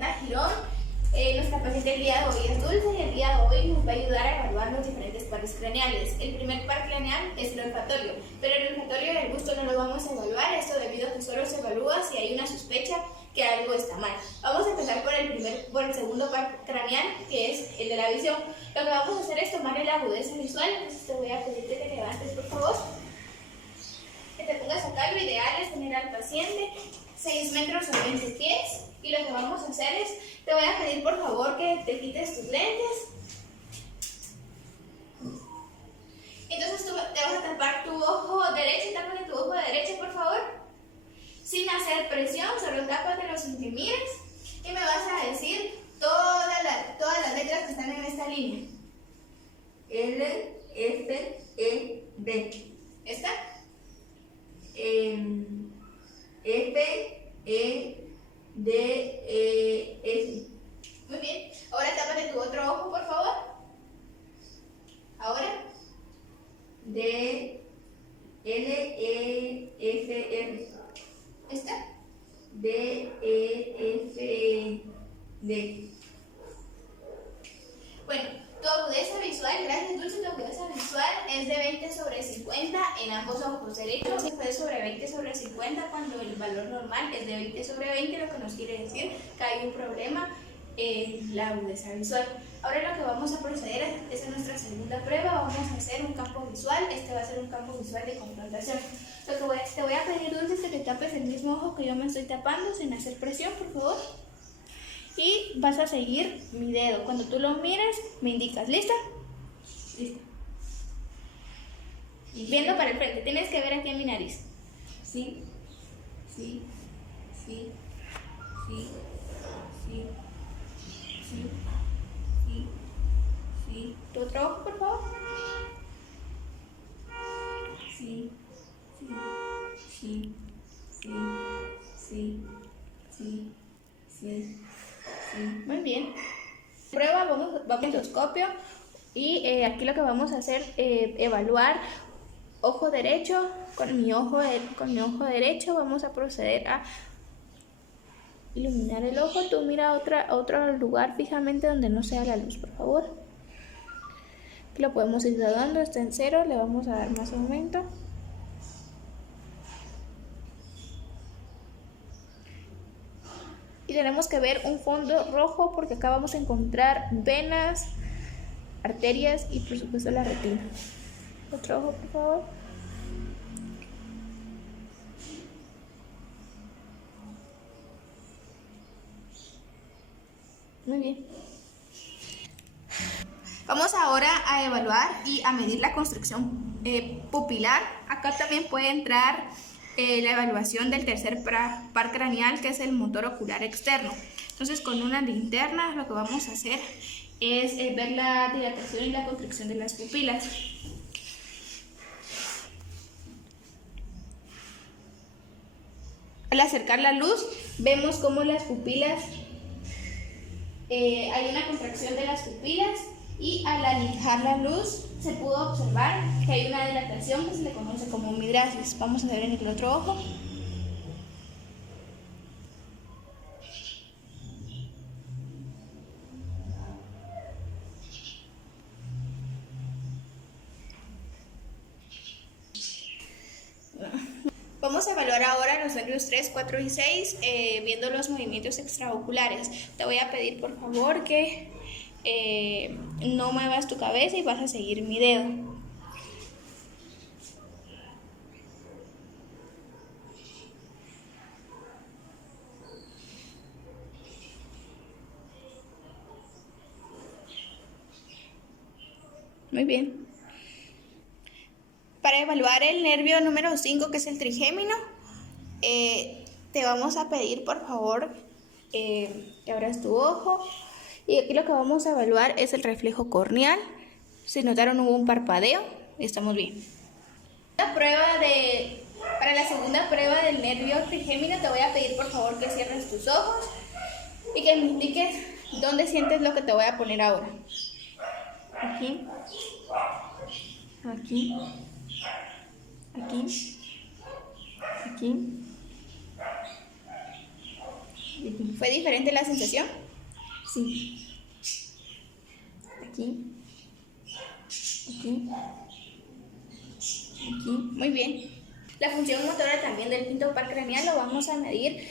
Fernanda Girón. Nuestra paciente el día de hoy es Dulce y el día de hoy nos va a ayudar a evaluar los diferentes pares craneales. El primer par craneal es el olfatorio, pero el olfatorio y el gusto no lo vamos a evaluar, esto debido a que solo se evalúa si hay una sospecha que algo está mal. Vamos a empezar por el segundo par craneal, que es el de la visión. Lo que vamos a hacer es tomar la agudeza visual, entonces te voy a pedir que te levantes, por favor. Que te pongas acá, lo ideal es tener al paciente 6 metros o 20 pies. Y lo que vamos a hacer es, te voy a pedir por favor que te quites tus lentes. Entonces tú te vas a tapar tu ojo derecho, tápate tu ojo derecho por favor. Sin hacer presión, solo tápatelo sin que mires. Y me vas a decir todas las letras que están en esta línea. L, F, E, D. ¿Esta? F, E, D, E, S. Muy bien. Ahora tápate tu otro ojo, por favor. Ahora. D, L, E, S, R. ¿Esta? D, E, S, D. Bueno, tu agudeza visual, gracias Dulce, tu agudeza visual es de 20/50 en ambos ojos. Derecho se fue sobre 20/50 cuando el valor normal es de 20/20, lo que nos quiere decir que hay un problema en la agudeza visual. Ahora lo que vamos a proceder es a nuestra segunda prueba. Vamos a hacer un campo visual. Este va a ser un campo visual de confrontación. Lo que te voy a pedir, Dulce, es que te tapes el mismo ojo que yo me estoy tapando sin hacer presión, por favor. Y vas a seguir mi dedo. Cuando tú lo mires, me indicas. ¿Lista? Lista. Viendo para el frente. Tienes que ver aquí en mi nariz. Sí, sí, sí, sí, sí, sí, sí, sí. ¿Tu otro ojo, por favor? Sí, sí, sí, sí, sí, sí, sí. Muy bien. Prueba, vamos al endoscopio y aquí lo que vamos a hacer es evaluar ojo derecho. Con mi ojo derecho vamos a proceder a iluminar el ojo. Tú mira a otro lugar fijamente donde no sea la luz, por favor. Aquí lo podemos ir graduando, está en 0, le vamos a dar más aumento. Y tenemos que ver un fondo rojo porque acá vamos a encontrar venas, arterias y por supuesto la retina. Otro ojo, por favor. Muy bien. Vamos ahora a evaluar y a medir la constricción pupilar. Acá también puede entrar la evaluación del tercer par craneal, que es el motor ocular externo. Entonces, con una linterna lo que vamos a hacer es ver la dilatación y la constricción de las pupilas. Al acercar la luz, vemos cómo las pupilas, hay una contracción de las pupilas, y al alejar la luz se pudo observar que hay una dilatación que se le conoce como midrasis. Vamos a ver en el otro ojo. Vamos a evaluar ahora los nervios 3, 4 y 6 viendo los movimientos extraoculares. Te voy a pedir por favor que no muevas tu cabeza y vas a seguir mi dedo. Muy bien. Para evaluar el nervio número 5, que es el trigémino, te vamos a pedir por favor que abras tu ojo. Y aquí lo que vamos a evaluar es el reflejo corneal. Si notaron, hubo un parpadeo, estamos bien. Para la segunda prueba del nervio trigémino te voy a pedir por favor que cierres tus ojos y que me indiques dónde sientes lo que te voy a poner ahora. Aquí, aquí, aquí, aquí, de ti. ¿Fue diferente la sensación? Sí. Aquí. Aquí. Aquí. Muy bien. La función motora también del quinto par craneal lo vamos a medir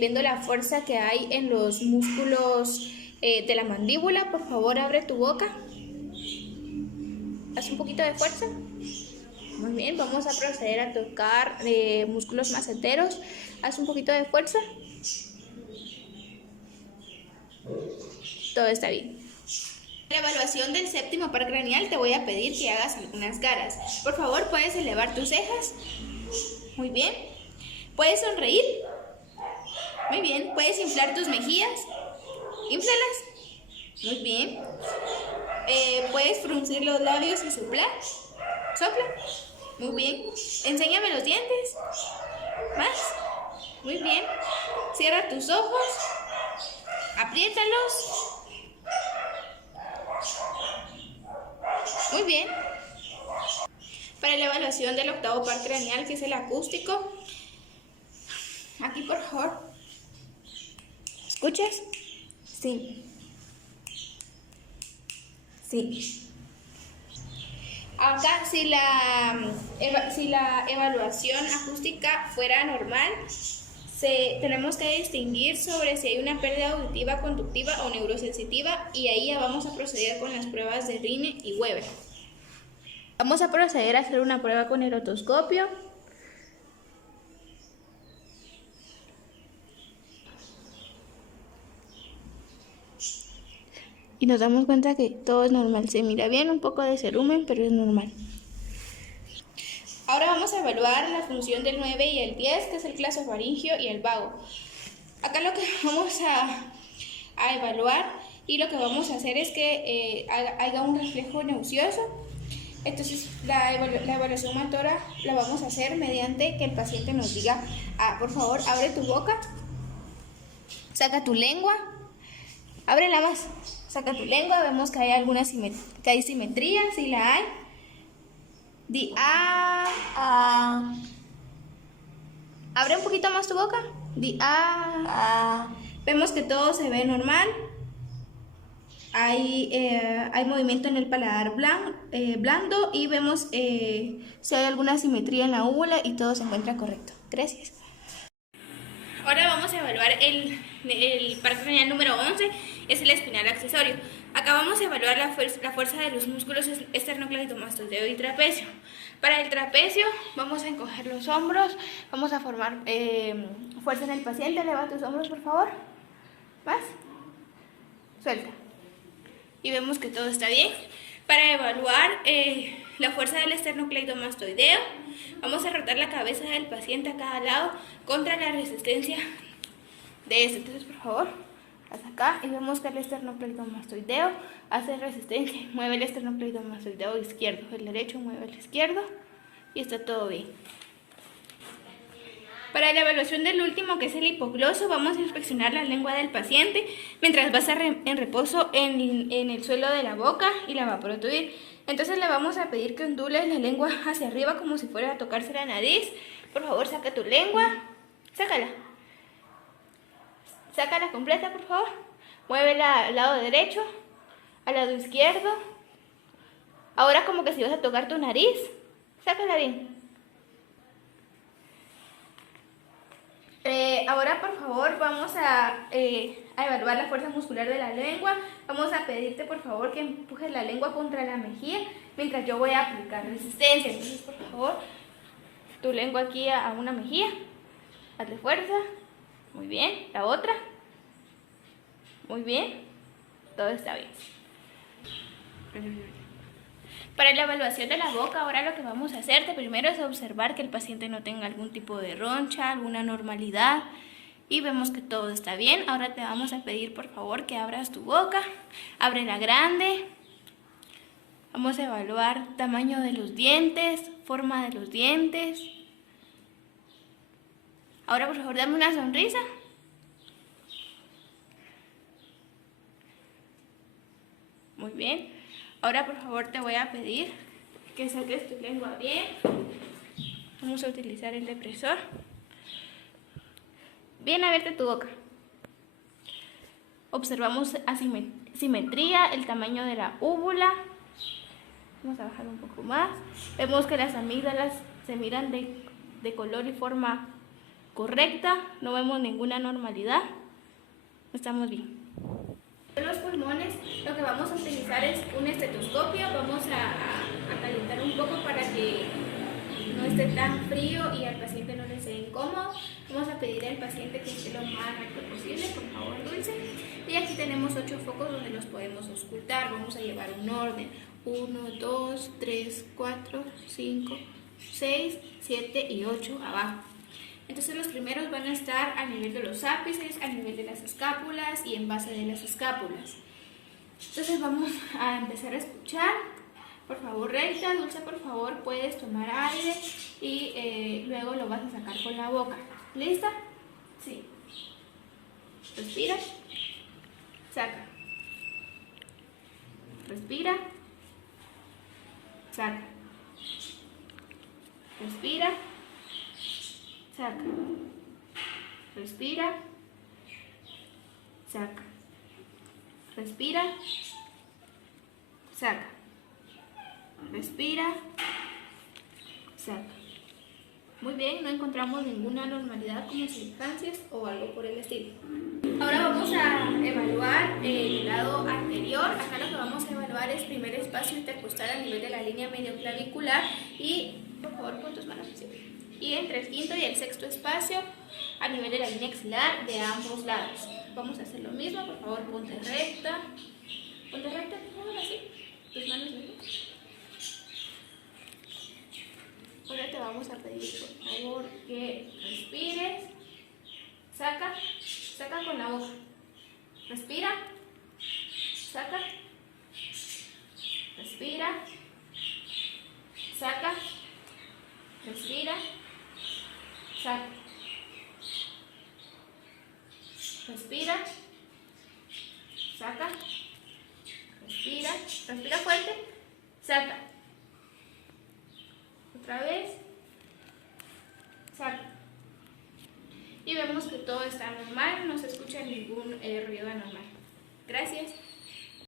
viendo la fuerza que hay en los músculos de la mandíbula. Por favor, abre tu boca. Haz un poquito de fuerza. Muy bien, vamos a proceder a tocar músculos maceteros. Haz un poquito de fuerza. Todo está bien. En la evaluación del séptimo par craneal te voy a pedir que hagas algunas caras. Por favor, ¿puedes elevar tus cejas? Muy bien. ¿Puedes sonreír? Muy bien. ¿Puedes inflar tus mejillas? Inflalas. Muy bien. ¿Puedes fruncir los labios y soplar? Sopla. Muy bien. Enséñame los dientes. Más. Muy bien. Cierra tus ojos. Apriétalos. Muy bien. Para la evaluación del octavo par craneal, que es el acústico, aquí por favor. ¿Escuchas? Sí. Sí. Acá, si la evaluación acústica fuera normal, tenemos que distinguir sobre si hay una pérdida auditiva, conductiva o neurosensitiva, y ahí ya vamos a proceder con las pruebas de Rine y Weber. Vamos a proceder a hacer una prueba con el otoscopio. Y nos damos cuenta que todo es normal. Se mira bien, un poco de cerumen, pero es normal. Ahora vamos a evaluar la función del 9 y el 10, que es el clasofaringio y el vago. Acá lo que vamos a evaluar y lo que vamos a hacer es que haga un reflejo nauseoso. Entonces la evaluación motora la vamos a hacer mediante que el paciente nos diga, por favor, abre tu boca, saca tu lengua, ábrela más, saca tu lengua, vemos que hay alguna simetría, si la hay. Di abre un poquito más tu boca. Di Vemos que todo se ve normal. Hay movimiento en el paladar blando y vemos si hay alguna simetría en la úvula y todo se encuentra correcto. Gracias. Ahora vamos a evaluar el par craneal número 11, es el espinal accesorio. Acá vamos a evaluar la fuerza de los músculos esternocleidomastoideo y trapecio. Para el trapecio vamos a encoger los hombros, vamos a formar fuerza en el paciente. Eleva tus hombros, por favor. Más. Suelta. Y vemos que todo está bien. Para evaluar la fuerza del esternocleidomastoideo, vamos a rotar la cabeza del paciente a cada lado contra la resistencia de este. Entonces, por favor, hasta acá y vemos que el esternocleidomastoideo hace resistencia. Mueve el esternocleidomastoideo izquierdo, el derecho mueve el izquierdo y está todo bien. Para la evaluación del último, que es el hipogloso, vamos a inspeccionar la lengua del paciente mientras va a estar en reposo en el suelo de la boca y la va a protuir. Entonces le vamos a pedir que ondule la lengua hacia arriba como si fuera a tocarse la nariz. Por favor, saca tu lengua, sácala. Sácala completa, por favor. Muévela al lado derecho, al lado izquierdo. Ahora como que si vas a tocar tu nariz, sácala bien. Ahora, por favor, vamos a evaluar la fuerza muscular de la lengua. Vamos a pedirte, por favor, que empujes la lengua contra la mejilla mientras yo voy a aplicar resistencia. Entonces, por favor, tu lengua aquí a una mejilla. Hazle fuerza. Muy bien. La otra. Muy bien. Todo está bien. Para la evaluación de la boca, ahora lo que vamos a hacer de primero es observar que el paciente no tenga algún tipo de roncha, alguna normalidad, y vemos que todo está bien. Ahora te vamos a pedir, por favor, que abras tu boca, ábrela grande. Vamos a evaluar tamaño de los dientes, forma de los dientes. Ahora, por favor, dame una sonrisa. Muy bien. Ahora, por favor, te voy a pedir que saques tu lengua bien. Vamos a utilizar el depresor. Bien abierta tu boca. Observamos simetría, el tamaño de la úvula. Vamos a bajar un poco más. Vemos que las amígdalas se miran de color y forma correcta. No vemos ninguna anormalidad. Estamos bien. En los pulmones lo que vamos a utilizar es un estetoscopio. Vamos a calentar un poco para que no esté tan frío y al paciente no le sea incómodo. Vamos a pedir al paciente que esté lo más recto posible, por favor, Dulce. Y aquí tenemos 8 focos donde los podemos auscultar. Vamos a llevar un orden: 1, 2, 3, 4, 5, 6, 7 y 8 abajo. Entonces los primeros van a estar a nivel de los ápices, a nivel de las escápulas y en base de las escápulas. Entonces vamos a empezar a escuchar. Por favor, recta. Dulce, por favor, puedes tomar aire y luego lo vas a sacar con la boca. ¿Lista? Sí. Respira. Saca. Respira. Saca. Respira. Saca. Respira. Saca. Respira. Saca. Respira. Saca. Muy bien, no encontramos ninguna anormalidad como sincrancias o algo por el estilo. Ahora vamos a evaluar el lado anterior. Acá lo que vamos a evaluar es primer espacio intercostal a nivel de la línea medioclavicular y, por favor, pon tus manos encima. Y entre el quinto y el sexto espacio a nivel de la línea axilar de ambos lados. Vamos a hacer lo mismo, por favor, ponte recta. Ponte recta, por favor, así. Tus manos encima. Ahora te vamos a pedir, por favor, que respires. Saca. Saca con la boca. Respira. Saca. Respira. Saca. Respira. Saca. Respira. Saca. Respira. Respira fuerte. Saca. Otra vez. Saca. Y vemos que todo está normal, no se escucha ningún ruido anormal. Gracias.